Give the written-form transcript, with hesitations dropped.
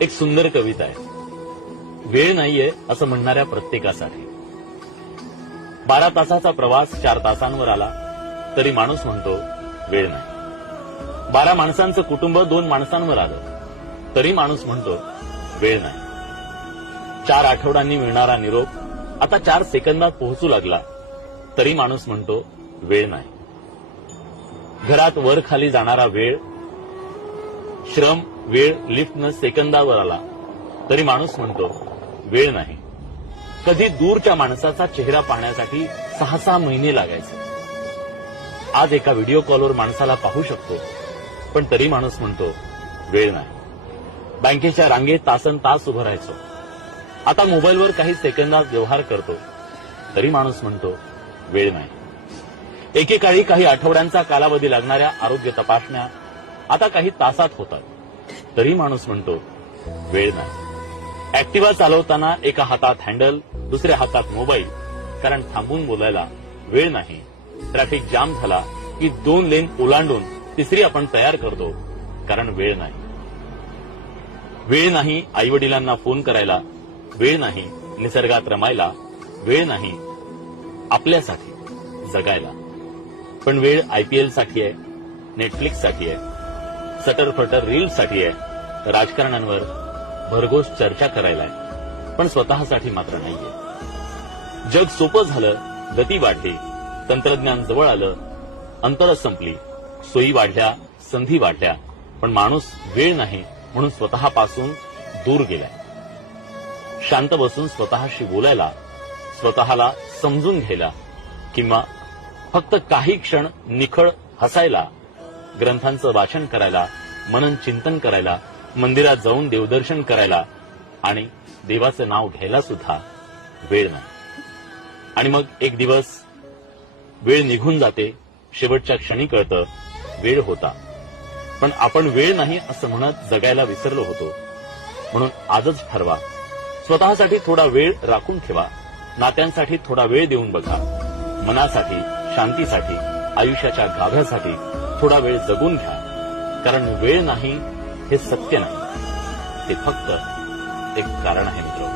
एक सुंदर कविता आहे. वेळ नाहीये असं म्हणणाऱ्या प्रत्येकासाठी. 12 तासाचा प्रवास 4 तासांवर आला तरी माणूस म्हणतो वेळ नाही. 12 माणसांचं कुटुंब 2 माणसांवर आलं तरी माणूस म्हणतो वेळ नाही. 4 आठवड्यांनी मिळणारा निरोप आता 4 सेकंदात पोहोचू लागला तरी माणूस म्हणतो वेळ नाही. घरात वर खाली जाणारा वेळ, श्रम, वेळ लिफ्टनं सेकंदावर आला तरी माणूस म्हणतो वेळ नाही. कधी दूरच्या माणसाचा चेहरा पाहण्यासाठी 6-6 महिने लागायचे. आज एका व्हिडिओ कॉलवर माणसाला पाहू शकतो पण तरी माणूस म्हणतो वेळ नाही. बँकेच्या रांगेत तासनतास उभं राहायचो. आता मोबाईलवर काही सेकंदात व्यवहार करतो तरी माणूस म्हणतो वेळ नाही. एकेकाळी काही आठवड्यांचा कालावधी लागणाऱ्या आरोग्य तपासण्या आता काही तासात होतात तरी माणूस म्हणतो वेळ नाही. ऍक्टिव्हा चालवताना एका हातात हँडल, दुसऱ्या हातात मोबाईल, कारण थांबून बोलायला वेळ नाही. ट्रॅफिक जाम झाला की 2 लेन ओलांडून तिसरी आपण तयार करतो कारण वेळ नाही. वेळ नाही आईवडिलांना फोन करायला, वेळ नाही निसर्गात रमायला, वेळ नाही आपल्यासाठी जगायला. पण वेळ आयपीएल साठी आहे, नेटफ्लिक्स साठी आहे, सटरफटर रील्स साठी आहे, राजकारण्यांवर भरघोस चर्चा करायला आहे, पण स्वतःसाठी मात्र नाहीये. जग सोपं झालं, गती वाढली, तंत्रज्ञान जवळ आलं, अंतरं संपली, सोयी वाढल्या, संधी वाढल्या, पण माणूस वेळ नाही म्हणून स्वतःपासून दूर गेलाय. शांत बसून स्वतःशी बोलायला, स्वतःला समजून घ्यायला किंवा फक्त काही क्षण निखळ हसायला, ग्रंथांचं वाचन करायला, मनन चिंतन करायला, मंदिरात जाऊन देवदर्शन करायला आणि देवाचं नाव घ्यायला सुद्धा वेळ नाही. आणि मग एक दिवस वेळ निघून जाते, शेवटच्या क्षणी कळतं वेळ होता. पण आपण वेळ नाही असं म्हणत जगायला विसरलो होतो. म्हणून आजच ठरवा, स्वतःसाठी थोडा वेळ राखून ठेवा, नात्यांसाठी थोडा वेळ देऊन बघा, मनासाठी, शांतीसाठी, आयुष्याच्या गाभ्यासाठी थोडा वेळ जगून घ्या. कारण वेळ नाही हे सत्य नाही, ते फक्त एक कारण आहे मित्र.